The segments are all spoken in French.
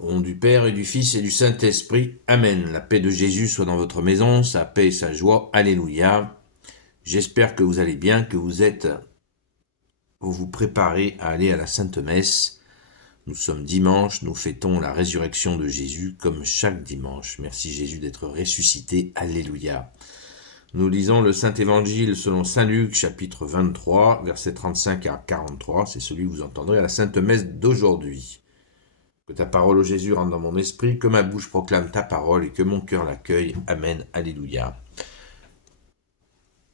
Au nom du Père et du Fils et du Saint-Esprit. Amen. La paix de Jésus soit dans votre maison, sa paix et sa joie. Alléluia. J'espère que vous allez bien, que vous vous préparez à aller à la Sainte Messe. Nous sommes dimanche, nous fêtons la résurrection de Jésus comme chaque dimanche. Merci Jésus d'être ressuscité. Alléluia. Nous lisons le Saint-Évangile selon Saint Luc, chapitre 23, versets 35 à 43. C'est celui que vous entendrez à la Sainte Messe d'aujourd'hui. Que ta parole, ô Jésus, rentre dans mon esprit, que ma bouche proclame ta parole et que mon cœur l'accueille. Amen. Alléluia.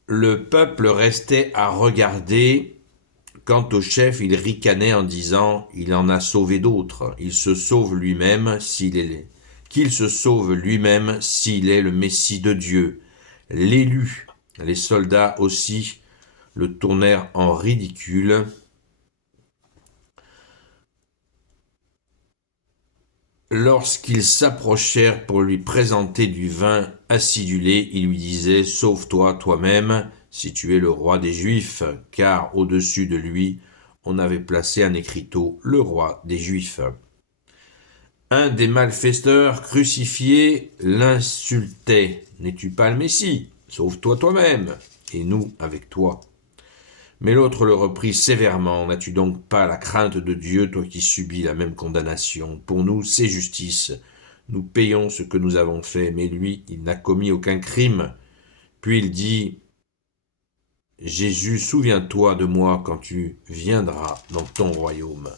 Le peuple restait à regarder. Quant au chef, il ricanait en disant « Il en a sauvé d'autres. Il se sauve lui-même qu'il se sauve lui-même s'il est le Messie de Dieu. » L'élu, les soldats aussi, le tournèrent en ridicule. Lorsqu'ils s'approchèrent pour lui présenter du vin acidulé, ils lui disaient « Sauve-toi toi-même, si tu es le roi des Juifs, car au-dessus de lui, on avait placé un écriteau, le roi des Juifs. » Un des malfaiteurs crucifiés l'insultait « N'es-tu pas le Messie? Sauve-toi toi-même, et nous avec toi. » Mais l'autre le reprit sévèrement. « N'as-tu donc pas la crainte de Dieu, toi qui subis la même condamnation? Pour nous, c'est justice. Nous payons ce que nous avons fait, mais lui, il n'a commis aucun crime. » Puis il dit « Jésus, souviens-toi de moi quand tu viendras dans ton royaume. »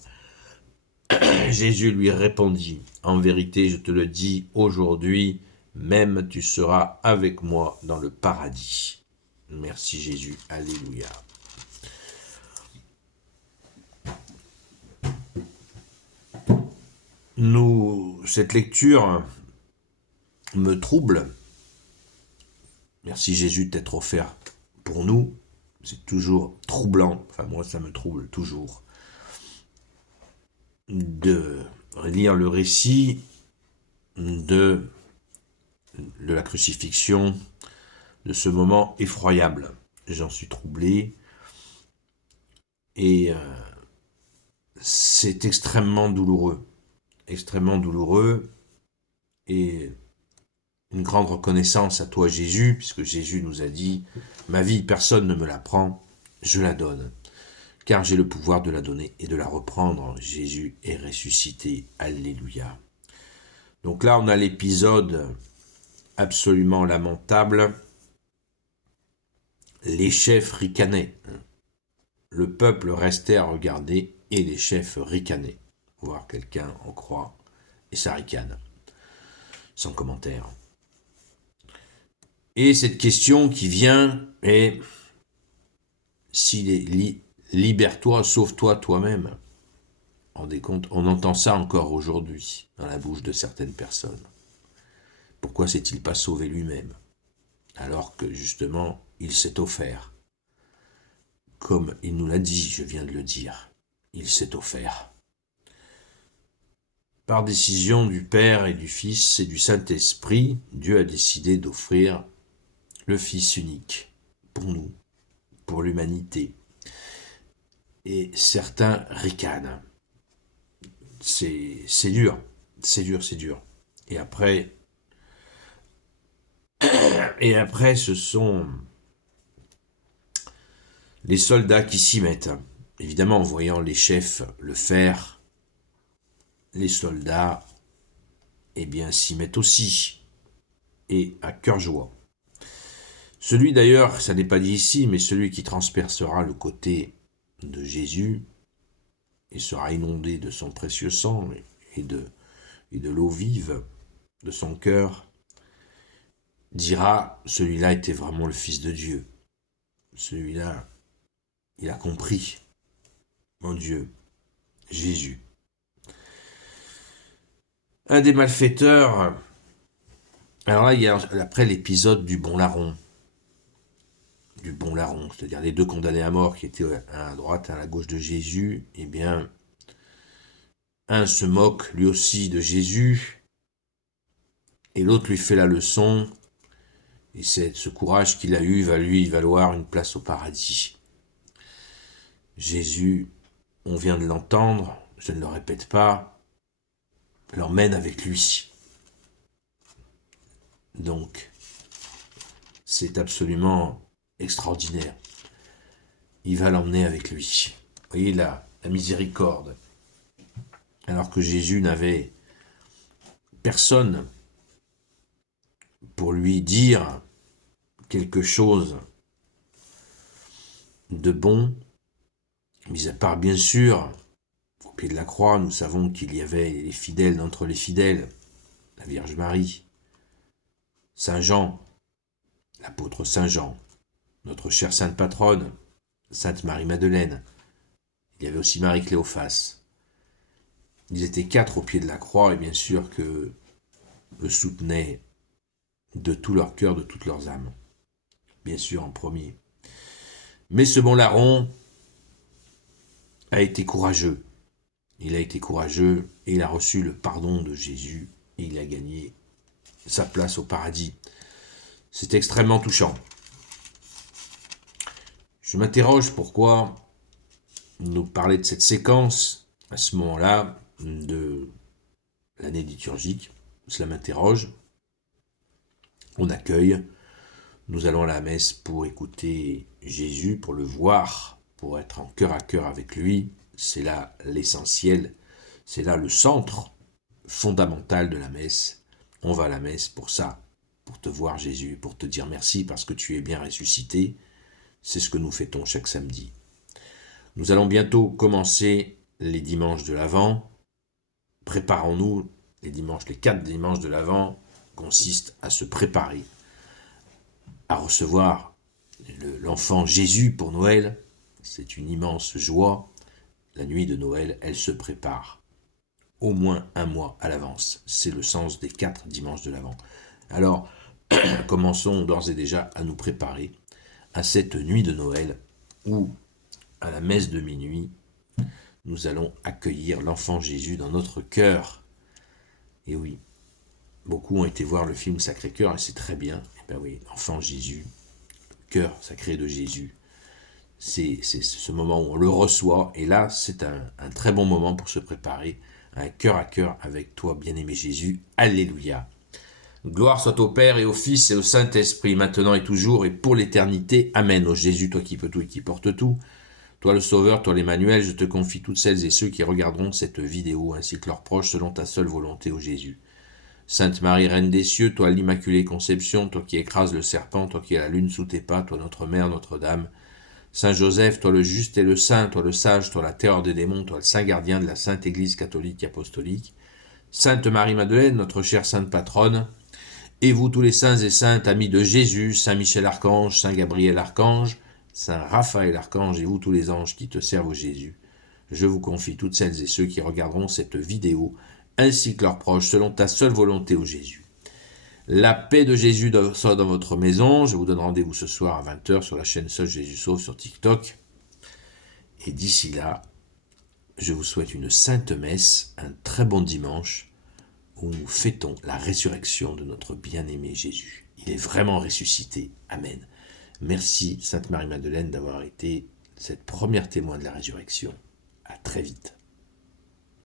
Jésus lui répondit « En vérité, je te le dis, aujourd'hui, même tu seras avec moi dans le paradis. » Merci Jésus. Alléluia. Cette lecture me trouble. Merci Jésus d'être offert pour nous. C'est toujours troublant. Enfin, moi, ça me trouble toujours. De lire le récit de la crucifixion, de ce moment effroyable. J'en suis troublé. Et c'est extrêmement douloureux. Extrêmement douloureux. Et une grande reconnaissance à toi Jésus, puisque Jésus nous a dit « Ma vie, personne ne me la prend, je la donne, car j'ai le pouvoir de la donner et de la reprendre. » Jésus est ressuscité. Alléluia. Donc là, on a l'épisode absolument lamentable. Les chefs ricanaient. Le peuple restait à regarder et les chefs ricanaient. Voir quelqu'un en croix et ça ricane. Sans commentaire. Et cette question qui vient est libère-toi, sauve-toi toi-même. Rendez compte, on entend ça encore aujourd'hui dans la bouche de certaines personnes. Pourquoi s'est-il pas sauvé lui-même? Alors que justement, il s'est offert. Comme il nous l'a dit, je viens de le dire, il s'est offert. Par décision du Père et du Fils et du Saint-Esprit, Dieu a décidé d'offrir le Fils unique, pour nous, pour l'humanité. Et certains ricanent. C'est dur, c'est dur, c'est dur. Et après, ce sont les soldats qui s'y mettent. Évidemment, en voyant les chefs le faire, les soldats, eh bien, s'y mettent aussi. Et à cœur joie. Celui d'ailleurs, ça n'est pas dit ici, mais celui qui transpercera le côté de Jésus et sera inondé de son précieux sang et de l'eau vive de son cœur, dira, celui-là était vraiment le Fils de Dieu. Celui-là, il a compris. Mon Dieu, Jésus. Un des malfaiteurs, alors là, il y a après l'épisode du bon larron, c'est-à-dire les deux condamnés à mort qui étaient un à droite, un à la gauche de Jésus, eh bien, un se moque lui aussi de Jésus, et l'autre lui fait la leçon, et ce courage qu'il a eu va lui valoir une place au paradis. Jésus, on vient de l'entendre, je ne le répète pas, l'emmène avec lui. Donc, c'est absolument extraordinaire. Il va l'emmener avec lui. Vous voyez la miséricorde. Alors que Jésus n'avait personne pour lui dire quelque chose de bon, mis à part bien sûr, au pied de la croix, nous savons qu'il y avait les fidèles d'entre les fidèles, la Vierge Marie, Saint Jean, l'apôtre Saint Jean, notre chère sainte patronne, Sainte Marie-Madeleine. Il y avait aussi Marie-Cléophas. Ils étaient 4 au pied de la croix et bien sûr que le soutenaient de tout leur cœur, de toutes leurs âmes. Bien sûr en premier. Mais ce bon larron a été courageux. Il a été courageux et il a reçu le pardon de Jésus et il a gagné sa place au paradis. C'est extrêmement touchant. Je m'interroge pourquoi nous parler de cette séquence à ce moment-là de l'année liturgique. Cela m'interroge. On accueille. Nous allons à la messe pour écouter Jésus, pour le voir, pour être en cœur à cœur avec lui. C'est là l'essentiel, c'est là le centre fondamental de la messe. On va à la messe pour ça, pour te voir Jésus, pour te dire merci parce que tu es bien ressuscité. C'est ce que nous fêtons chaque samedi. Nous allons bientôt commencer les dimanches de l'Avent. Préparons-nous, les 4 dimanches de l'Avent consistent à se préparer, à recevoir l'enfant Jésus pour Noël. C'est une immense joie. La nuit de Noël, elle se prépare au moins un mois à l'avance. C'est le sens des 4 dimanches de l'Avent. Alors, commençons d'ores et déjà à nous préparer à cette nuit de Noël où, à la messe de minuit, nous allons accueillir l'enfant Jésus dans notre cœur. Et oui, beaucoup ont été voir le film Sacré-Cœur et c'est très bien. Et bien oui, l'enfant Jésus, cœur sacré de Jésus. C'est ce moment où on le reçoit, et là, c'est un très bon moment pour se préparer à cœur avec toi, bien-aimé Jésus. Alléluia. Gloire soit au Père et au Fils et au Saint-Esprit, maintenant et toujours et pour l'éternité. Amen. Ô Jésus, toi qui peux tout et qui portes tout, toi le Sauveur, toi l'Emmanuel, je te confie toutes celles et ceux qui regarderont cette vidéo, ainsi que leurs proches, selon ta seule volonté, ô Jésus. Sainte Marie, Reine des cieux, toi l'Immaculée Conception, toi qui écrases le serpent, toi qui as la lune sous tes pas, toi notre Mère, Notre-Dame, Saint Joseph, toi le juste et le saint, toi le sage, toi la terreur des démons, toi le saint gardien de la Sainte Église catholique et apostolique, Sainte Marie-Madeleine, notre chère sainte patronne, et vous tous les saints et saintes, amis de Jésus, Saint Michel Archange, Saint Gabriel Archange, Saint Raphaël Archange, et vous tous les anges qui te servent au Jésus, je vous confie toutes celles et ceux qui regarderont cette vidéo, ainsi que leurs proches, selon ta seule volonté, ô Jésus. La paix de Jésus soit dans votre maison. Je vous donne rendez-vous ce soir à 20h sur la chaîne Seul Jésus Sauve sur TikTok. Et d'ici là, je vous souhaite une sainte messe, un très bon dimanche, où nous fêtons la résurrection de notre bien-aimé Jésus. Il est vraiment ressuscité. Amen. Merci Sainte Marie-Madeleine d'avoir été cette première témoin de la résurrection. À très vite.